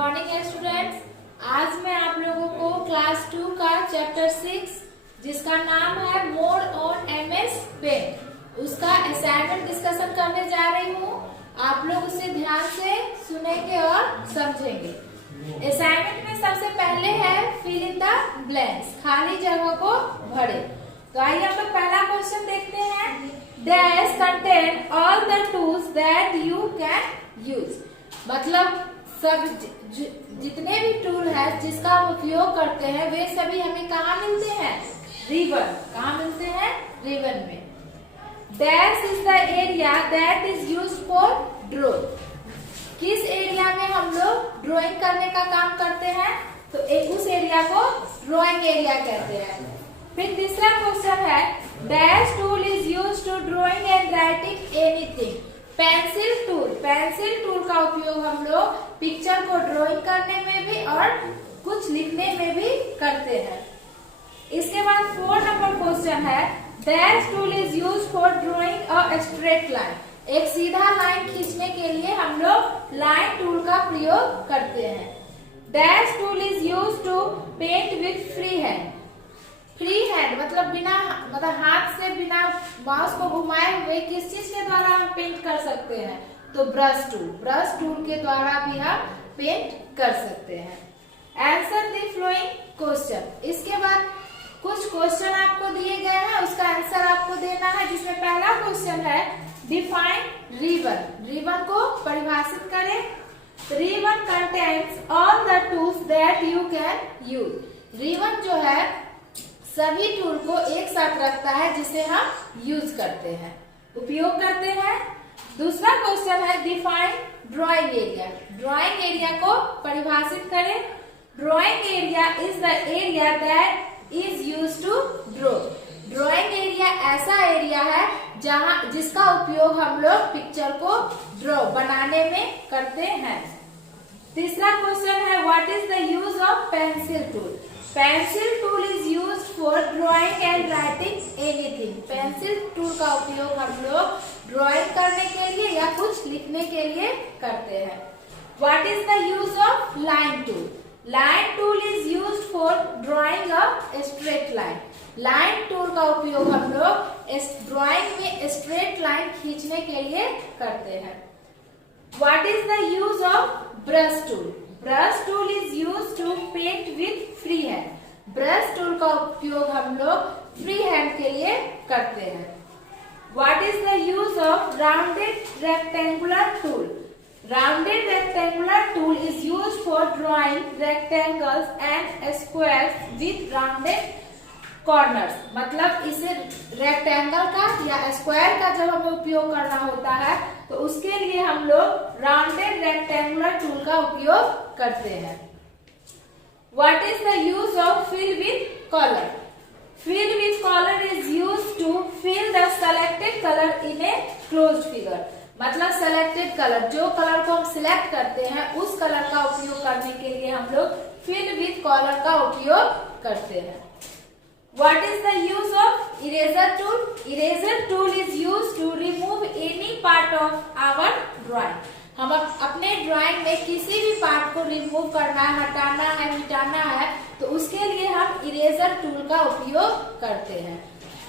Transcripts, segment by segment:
Morning students. आज मैं आप लोगों को क्लास 2 का चैप्टर 6 जिसका नाम है मोड ऑन एमएस पेंट उसका असाइनमेंट डिस्कशन करने जा रही हूँ। आप लोग उसे ध्यान से सुनेंगे और समझेंगे। असाइनमेंट में सबसे पहले है फिल इन द ब्लैंक्स, खाली जगह को भरे। तो आइए हम लोग पहला क्वेश्चन देखते हैं। Dash contain all the tools that you can use, मतलब सब जितने भी टूल है जिसका हम उपयोग करते हैं वे सभी हमें कहाँ मिलते हैं? रिबन। कहाँ मिलते हैं? रिबन में। Dash is the area that is used for draw, किस एरिया में हम लोग ड्राइंग करने का काम करते हैं? तो उस एरिया को ड्राइंग एरिया कहते हैं। फिर तीसरा क्वेश्चन है dash tool is used to drawing and writing anything. Pencil tool का उपयोग हम लोग पिक्चर को ड्राइंग करने में भी और कुछ लिखने में भी करते हैं। इसके बाद 4 नंबर क्वेश्चन है dash tool is used for drawing a straight line, एक सीधा लाइन खींचने के लिए हम लोग लाइन टूल का प्रयोग करते हैं। Dash tool is used to paint with free hand, free hand मतलब हाथ से बिना माउस को घुमाए हुए किस चीज के द्वारा हम पेंट कर सकते हैं? तो ब्रश टूल के द्वारा भी हम पेंट कर सकते हैं। Answer the flowing question. इसके बाद कुछ क्वेश्चन आपको दिए गए हैं, उसका आंसर आपको देना है। जिसमें पहला क्वेश्चन है डिफाइन रिबन, रिबन को परिभाषित करें। Ribbon contains all the tools that you can use, ribbon जो है सभी टूल को एक साथ रखता है जिसे हम यूज करते हैं, उपयोग करते हैं। दूसरा क्वेश्चन है define drawing area, drawing area को परिभाषित करें। Drawing area is the area that is used to draw, drawing area ऐसा एरिया है जिसका उपयोग हम लोग पिक्चर को ड्रॉ बनाने में करते हैं। तीसरा क्वेश्चन है what is the use of pencil tool. Pencil tool is used for drawing and writing anything, pencil tool का उपयोग हम लोग ड्राइंग करने के लिए या कुछ लिखने के लिए करते हैं। What is the use of line tool. Line tool is used for drawing a straight line, line tool का उपयोग हम लोग ड्राइंग में स्ट्रेट लाइन खींचने के लिए करते हैं। What is the use of brush tool. Brush tool is used to paint with free hand, brush tool का उपयोग हम लोग फ्री हैंड के लिए करते हैं। What is the use of rounded rectangular tool. Rounded rectangular tool is used for drawing rectangles and squares with rounded corners, मतलब इसे रेक्टेंगल का या स्क्वायर का जब हमें उपयोग करना होता है तो उसके लिए हम लोग राउंडेड रेक्टेंगुलर टूल का उपयोग करते हैं। What is the use of fill with colour. Fill with colour is used to fill the selected colour in a closed figure, मतलब सेलेक्टेड कलर, जो कलर को हम सिलेक्ट करते हैं उस कलर का उपयोग करने के लिए हम लोग फिल विथ कलर का उपयोग करते हैं। What is the use of eraser tool? Eraser tool is used to remove any part of our drawing. हम अपने ड्राइंग में किसी भी पार्ट को रिमूव करना है, हटाना है, मिटाना है तो उसके लिए हम इरेजर टूल का उपयोग करते हैं।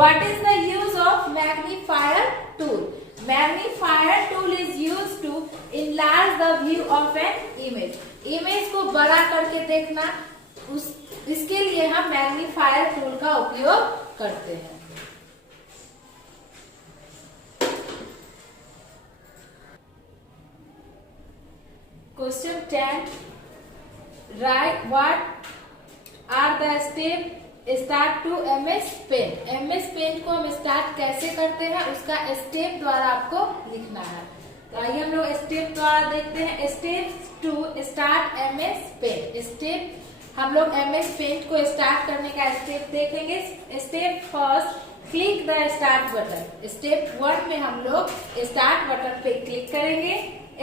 What is the use of magnifier tool? Magnifier tool is used to enlarge the view of an image. Image को बड़ा करके देखना, इसके लिए हम मैग्नीफायर टूल का उपयोग करते हैं। Question 10 right what are the step start to MS paint. MS paint को हम स्टार्ट कैसे करते हैं उसका स्टेप द्वारा आपको लिखना है। तो आइए हम लोग स्टेप द्वारा देखते हैं। Step to start MS paint, step हम लोग एमएस पेंट को स्टार्ट करने का स्टेप देखेंगे। Step first click the start button, step 1 में हम लोग स्टार्ट बटन पे क्लिक करेंगे।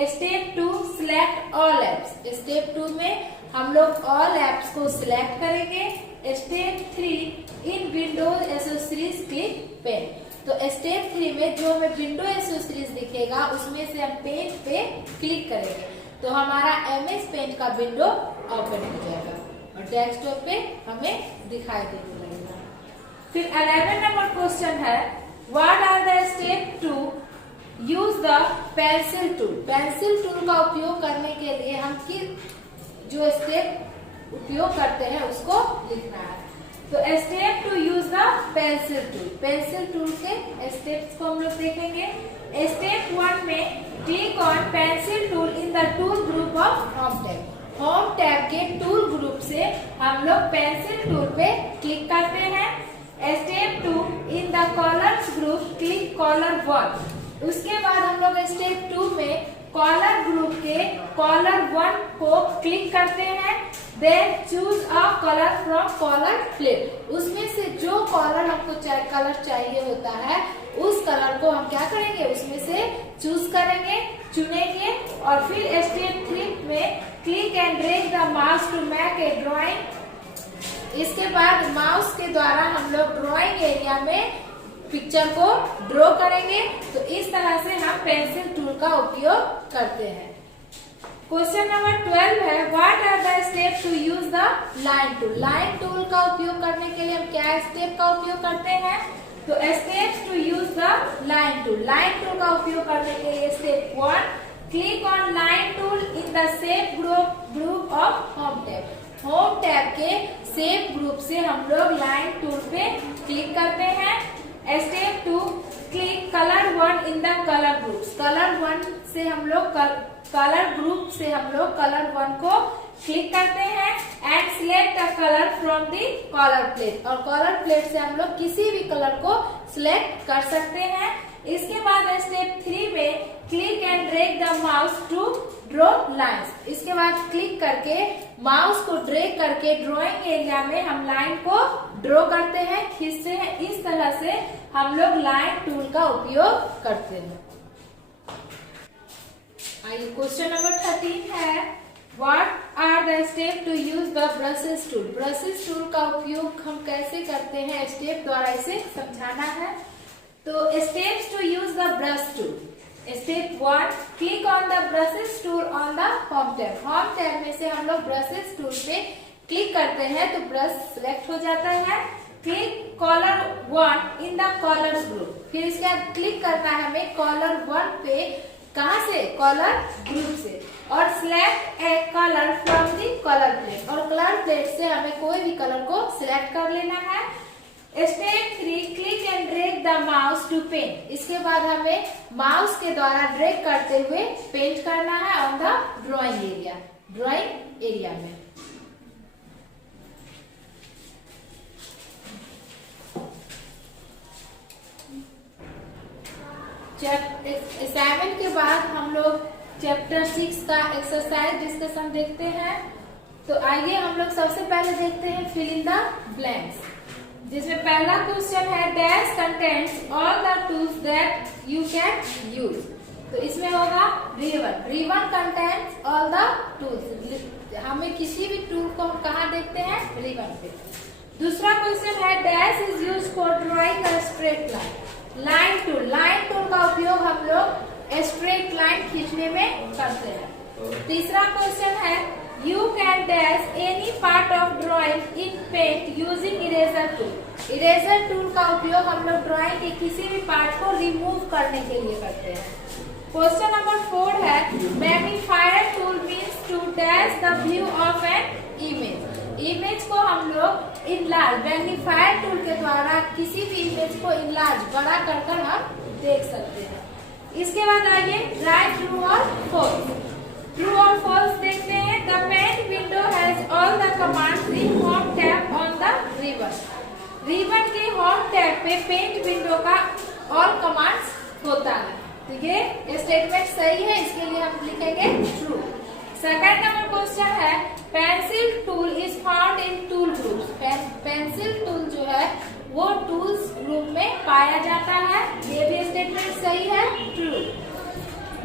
Step 2 select all apps, step 2 में हम लोग ऑल एप्स को सिलेक्ट करेंगे। स्टेप 3 इन विंडोज एसेसरीज क्लिक पेंट, तो स्टेप 3 में जो हमें विंडो एसेसरीज दिखेगा उसमें से हम पेंट पे क्लिक करेंगे। तो हमारा MS पेंट का विंडो ओपन हो जाएगा और डेस्कटॉप पे हमें दिखाई देने लगेगा। फिर 11 नंबर क्वेश्चन है, what are the step to use the pencil tool. Pencil tool का उपयोग करने के लिए हम किस जो स्टेप उपयोग करते हैं उसको लिखना है। तो step to use the pencil tool, pencil tool के स्टेप्स को हम लोग देखेंगे। स्टेप 1 में click on pencil tool in the tool group of home tab. Home tab के टूल ग्रुप से हम लोग पेंसिल टूल पे क्लिक करते हैं। Step 2 in the colours group click colour 1। उसके बाद हम लोग स्टेप 2 में कलर ग्रुप के कलर 1 को क्लिक करते हैं। Then choose a colour from colour plate. उसमें से जो कलर हमको कलर चाहिए होता है उस कलर को हम क्या करेंगे, उसमें से चूज करेंगे, चुनेंगे। और फिर स्टेप 3 में click and drag the mouse to make a drawing. इसके बाद माउस के द्वारा हम लोग ड्राइंग एरिया में पिक्चर को ड्रॉ करेंगे। तो इस तरह से हम पेंसिल टूल का उपयोग करते हैं। क्वेश्चन नंबर 12 है, what are the step to use the line tool. Line tool का उपयोग करने के लिए हम क्या स्टेप का उपयोग करते हैं, तो steps to use the line tool. Line tool का उपयोग करने के लिए step 1 click on line tool in the shape group of home tab. Home tab के शेप ग्रुप से हम लोग लाइन टूल पे क्लिक करते हैं। Step 2 click colour 1 in the colour groups. Colour 1 से हम लोग कलर ग्रुप से हम लोग कलर 1 को क्लिक करते हैं and select a colour from the colour plate. और कलर प्लेट से हम लोग किसी भी कलर को सिलेक्ट कर सकते हैं। इसके बाद स्टेप 3 में click and drag the mouse to draw lines. इसके बाद क्लिक करके माउस को ड्रैग करके ड्राइंग एरिया में हम लाइन को ड्रॉ करते हैं, खींचते हैं। इस तरह से हम लोग लाइन टूल का उपयोग करते हैं। आइए क्वेश्चन नंबर 13 है, what are the step to use the brushes tool. Brushes tool का उपयोग हम कैसे करते हैं, स्टेप द्वारा इसे समझाना है। तो steps to use the brush tool. Step 1 click on the brushes tool on the home tab. Home tab में से हम लोग ब्रशेस टूल पे क्लिक करते हैं तो ब्रश सिलेक्ट हो जाता है। Click colour 1 in the colours group. फिर इसके बाद क्लिक करना है हमें कलर 1 पे, कहाँ से, कलर ग्रुप से। और select A colour from the colour plate. और कलर प्लेट से हमें कोई भी कलर को सिलेक्ट कर लेना है। Step 3 click and drag the mouse to paint. इसके बाद हमें माउस के द्वारा ड्रैग करते हुए पेंट करना है ऑन द ड्राइंग एरिया में। असाइनमेंट के बाद हम लोग चैप्टर 6 का एक्सरसाइज डिस्कशन देखते हैं। तो आइए हम लोग सबसे पहले देखते हैं फिल इन द ब्लैंक्स, जिसमें पहला क्वेश्चन है dash contents all the tools that you can use. तो इसमें होगा ribbon. Ribbon contents all the tools. हमें किसी भी टूल को हम कहाँ देखते हैं, रिबन पे। दूसरा क्वेश्चन है dash is use for drawing a straight line. Line tool. Line tool का उपयोग हम लोग स्ट्रेट लाइन खींचने में करते हैं। तीसरा क्वेश्चन है you can dash any part of drawing in paint using eraser tool. Eraser tool का उपयोग हम लोग ड्रॉइंग के किसी भी पार्ट को रिमूव करने के लिए करते हैं। क्वेश्चन नंबर 4 है magnifier tool means to dash the view of an image. Image को हम लोग इनलार्ज, मैग्नीफायर टूल के द्वारा किसी भी इमेज को इनलार्ज, बड़ा कर हम देख सकते हैं। इसके बाद आइए राइट ट्रू और फॉल्स। ट्रू और फॉल्स देखते हैं। The paint window has all the commands in home tab on the ribbon. Ribbon के होम टैब पे पेंट विंडो का ऑल कमांड्स होता है। तो ये स्टेटमेंट सही है, इसके लिए हम लिखेंगे ट्रू। सेकंड नंबर क्वेश्चन है pencil tool is found in tool groups. Pencil tool जो है वो टूल्स ग्रुप में पाया जाता है। ये भी स्टेटमेंट सही है, true.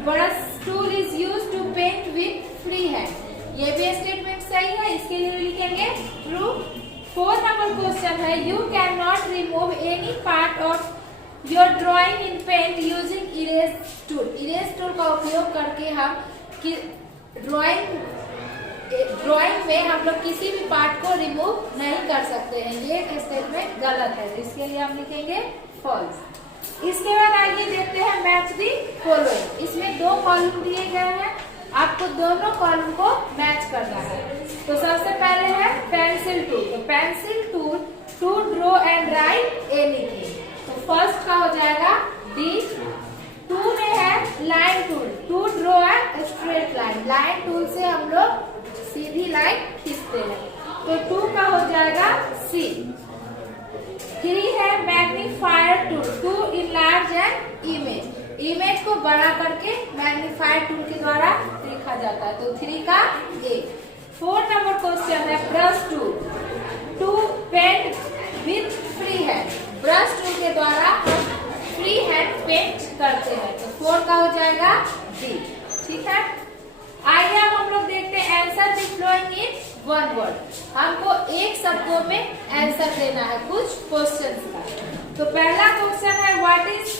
Brush tool is used to paint with free hand. ये भी स्टेटमेंट सही है, इसके लिए लिखेंगे ट्रू। फोर्थ नंबर क्वेश्चन है you can not remove any part of your drawing in paint using erase tool. Erase tool का उपयोग करके हम ड्राइंग में हम लोग किसी भी पार्ट को रिमूव नहीं कर सकते हैं, ये स्टेटमेंट गलत है, इसके लिए हम लिखेंगे फॉल्स। इसके बाद आइए देखते हैं मैच दी फॉलोइंग। इसमें 2 कॉलम दिए गए हैं, आपको दोनों कॉलम को मैच करना है। तो सबसे पहले है पेंसिल टूल, तो pencil tool to draw and write anything, तो फर्स्ट का हो जाएगा डी। 2 में है line tool, to draw a straight line, line tool से हम लोग सीधी लाइन खींचते हैं, तो 2 का हो जाएगा सी। 3 है magnifier tool, to enlarge an image, image को बड़ा करके मैग्नीफायर टूल के द्वारा देखा जाता है, तो 3 का ए। 4 नंबर क्वेश्चन है brush tool, to paint with free hand, brush tool के द्वारा हम फ्री हैंड पेंट करते हैं, तो 4 का हो जाएगा डी। ठीक है, आइए अब हम लोग देखते हैं answer the following in 1 word. हमको एक शब्दों में आंसर देना है कुछ क्वेश्चंस का। तो पहला क्वेश्चन है what is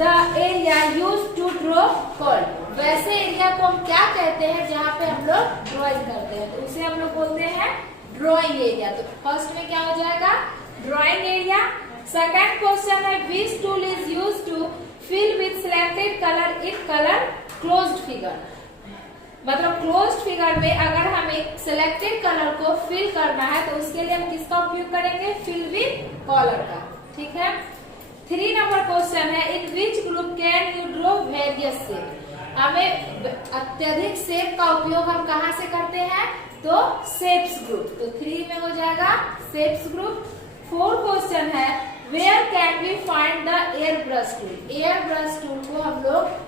the area used to draw called, वैसे एरिया को हम क्या कहते हैं जहाँ पे हम लोग ड्राइंग करते हैं, तो उसे हम लोग बोलते हैं ड्राइंग एरिया। तो फर्स्ट में क्या हो जाएगा ड्राइंग एरिया। सेकंड क्वेश्चन है which tool is used to fill with selected colour in colour closed figure, मतलब क्लोज्ड फिगर में अगर हमें सिलेक्टेड कलर को फिल करना है तो उसके लिए हम किसका उपयोग करेंगे, फिल विथ कलर का। ठीक है, 3 नंबर क्वेश्चन है in which group can you draw various shape, हमें अत्यधिक शेप का उपयोग हम कहाँ से करते हैं, तो शेप्स ग्रुप, तो 3 में हो जाएगा शेप्स ग्रुप। 4 क्वेश्चन है where can we find the air brush tool, air brush tool को हम लोग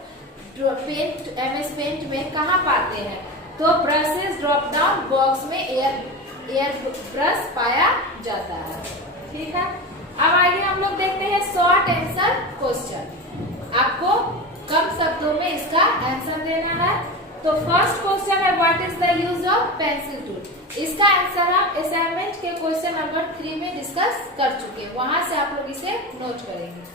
पेंट MS पेंट में कहाँ पाते हैं, तो ब्रशेस ड्रॉप डाउन बॉक्स में एयर ब्रश पाया जाता है। ठीक है, अब आइए हम लोग देखते हैं शॉर्ट आंसर क्वेश्चन, आपको कम शब्दों में इसका आंसर देना है। तो फर्स्ट क्वेश्चन है what is the use of pencil tool, इसका आंसर हम असाइनमेंट के क्वेश्चन नंबर 3 में डिस्कस कर चुके हैं, वहां से आप लोग इसे नोट करेंगे।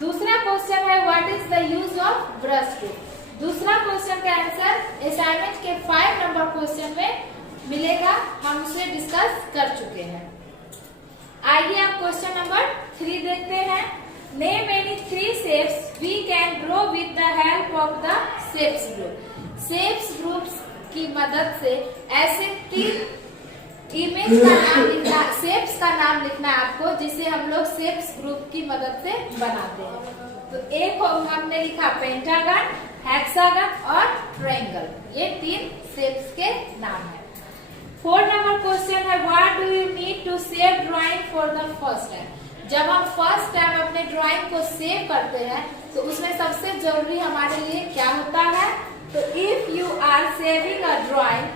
दूसरा क्वेश्चन है what is the use of brush tool, दूसरा क्वेश्चन का आंसर असाइनमेंट के 5 नंबर क्वेश्चन में मिलेगा, हम उसे डिस्कस कर चुके हैं। आइए आप क्वेश्चन नंबर 3 देखते हैं। Name any 3 shapes we can draw with the help of the shapes group, shapes groups की मदद से ऐसे 3 इमेज का नाम लिखना, शेप्स का नाम लिखना है आपको जिसे हम लोग शेप्स ग्रुप की मदद से बनाते हैं। तो एक हमने लिखा पेंटागन, हेक्सागन और ट्रायंगल, ये 3 शेप्स के नाम है। 4 नंबर क्वेश्चन है what do you need to save drawing for the first time, जब हम फर्स्ट टाइम अपने ड्राइंग को सेव करते हैं तो उसमें सबसे जरूरी हमारे लिए क्या होता है, तो if you are saving a drawing,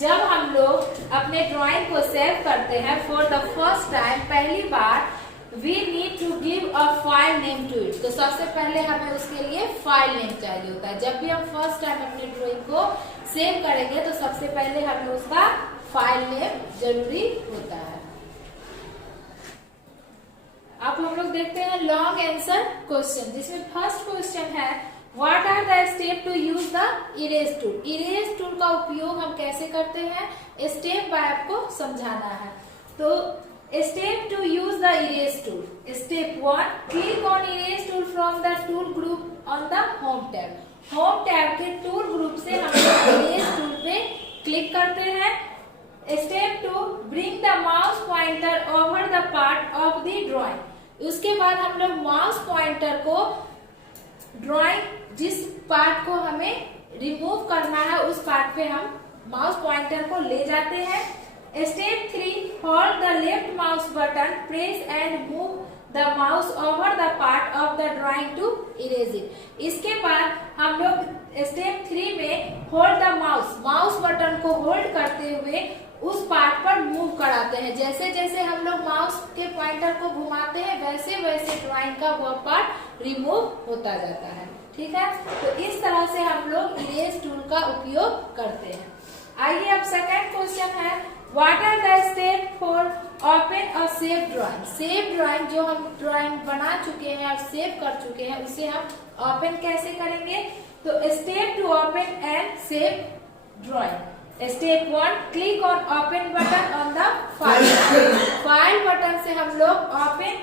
जब हम लोग अपने ड्राइंग को सेव करते हैं फॉर द फर्स्ट टाइम पहली बार, we need to give a file name to it, तो सबसे पहले हमें उसके लिए फाइल नेम चाहिए होता है। जब भी हम फर्स्ट टाइम अपनी ड्राइंग को सेव करेंगे तो सबसे पहले हमें उसका फाइल नेम जरूरी होता है। अब हम लोग देखते हैं लॉन्ग आंसर क्वेश्चन, जिसमें फर्स्ट क्वेश्चन है what are the step to use the erase tool, erase tool का उपयोग हम कैसे करते हैं, स्टेप बाय आपको समझाना है। तो step to use the erase tool, step 1 click on erase tool from the tool group on the home tab, home tab के टूल ग्रुप से हम इरेज टूल पे क्लिक करते हैं। Step 2 bring the mouse pointer over the part of the drawing, उसके बाद हम लोग माउस पॉइंटर को ड्राइंग जिस पार्ट को हमें रिमूव करना है उस पार्ट पे हम माउस पॉइंटर को ले जाते हैं। Step 3 hold the left mouse button, press and move the mouse over the part of the drawing to erase it, इसके बाद हम लोग स्टेप 3 में होल्ड द माउस बटन को होल्ड करते हुए उस पार्ट पर मूव कराते हैं, जैसे जैसे हम लोग माउस के पॉइंटर को घुमाते हैं वैसे वैसे ड्राइंग का वो पार्ट रिमूव होता जाता है। ठीक है, तो इस तरह से हम लोग इरेज टूल का उपयोग करते हैं। आइए अब सेकंड क्वेश्चन है what are the step for open और सेव ड्राइंग, सेव ड्राइंग जो हम ड्राइंग बना चुके हैं और सेव कर चुके हैं उसे हम ओपन कैसे करेंगे, तो step to open and save drawing. Step 1, click on open button on the file. File button से हम लोग ओपन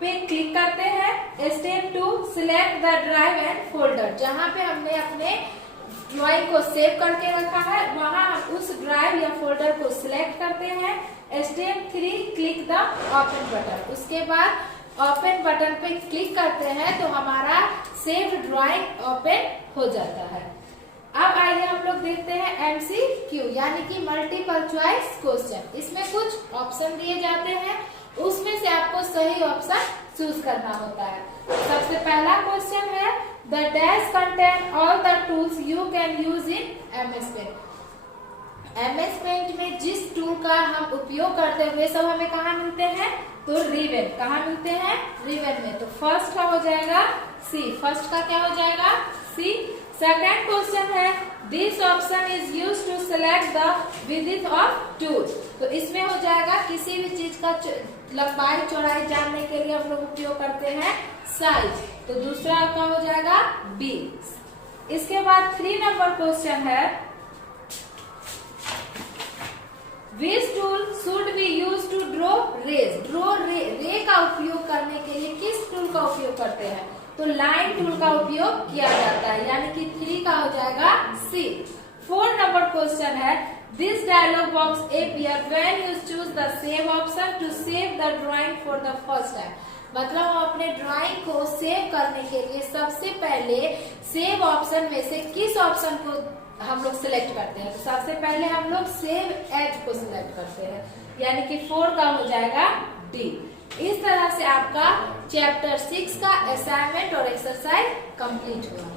पे क्लिक करते हैं। Step 2, select the drive and folder. जहाँ पे हमने अपने ड्राइंग को सेव करके रखा है वहाँ हम उस ड्राइव या फोल्डर को सिलेक्ट करते हैं। Step 3, click the open button. उसके बाद ओपन बटन पे क्लिक करते हैं तो हमारा सेव ड्राइंग ओपन हो जाता है। अब आइए हम लोग देखते हैं MCQ यानी कि मल्टीपल चॉइस क्वेश्चन। इसमें कुछ ऑप्शन दिए जाते हैं, उसमें से आपको सही ऑप्शन चूज करना होता है। सबसे पहला क्वेश्चन है the dash contain all the tools you can use in MS paint. MS paint में जिस टूल का हम उपयोग करते हैं वे सब हमें कहाँ मिलते हैं? तो रिबन। कहाँ मिलते हैं? रिबन में। तो फर्स्ट का हो जाएगा C। फर्स्ट का क्या हो जाएगा? C। सेकेंड क्वेश्चन है this option is use to select the width of tool. तो इसमें हो जाएगा किसी भी चीज का लंबाई चौड़ाई जानने के लिए हम लोग उपयोग करते हैं साइज। तो दूसरा का हो जाएगा B। इसके बाद 3 नंबर क्वेश्चन है which tool should be use to draw rays. Draw ray का उपयोग करने के लिए किस टूल का उपयोग करते हैं? तो लाइन टूल का उपयोग किया जाता है यानी कि 3 का हो जाएगा C। 4 नंबर क्वेश्चन है this dialog box appear when you choose the save option to save the drawing for the first time। मतलब हम अपने ड्राइंग को सेव करने के लिए सबसे पहले सेव ऑप्शन में से किस ऑप्शन को हम लोग सिलेक्ट करते हैं? तो सबसे पहले हम लोग सेव एज को सिलेक्ट करते हैं यानी कि 4 का हो जाएगा D। इस तरह से आपका चैप्टर 6 का असाइनमेंट और एक्सरसाइज कंप्लीट हुआ।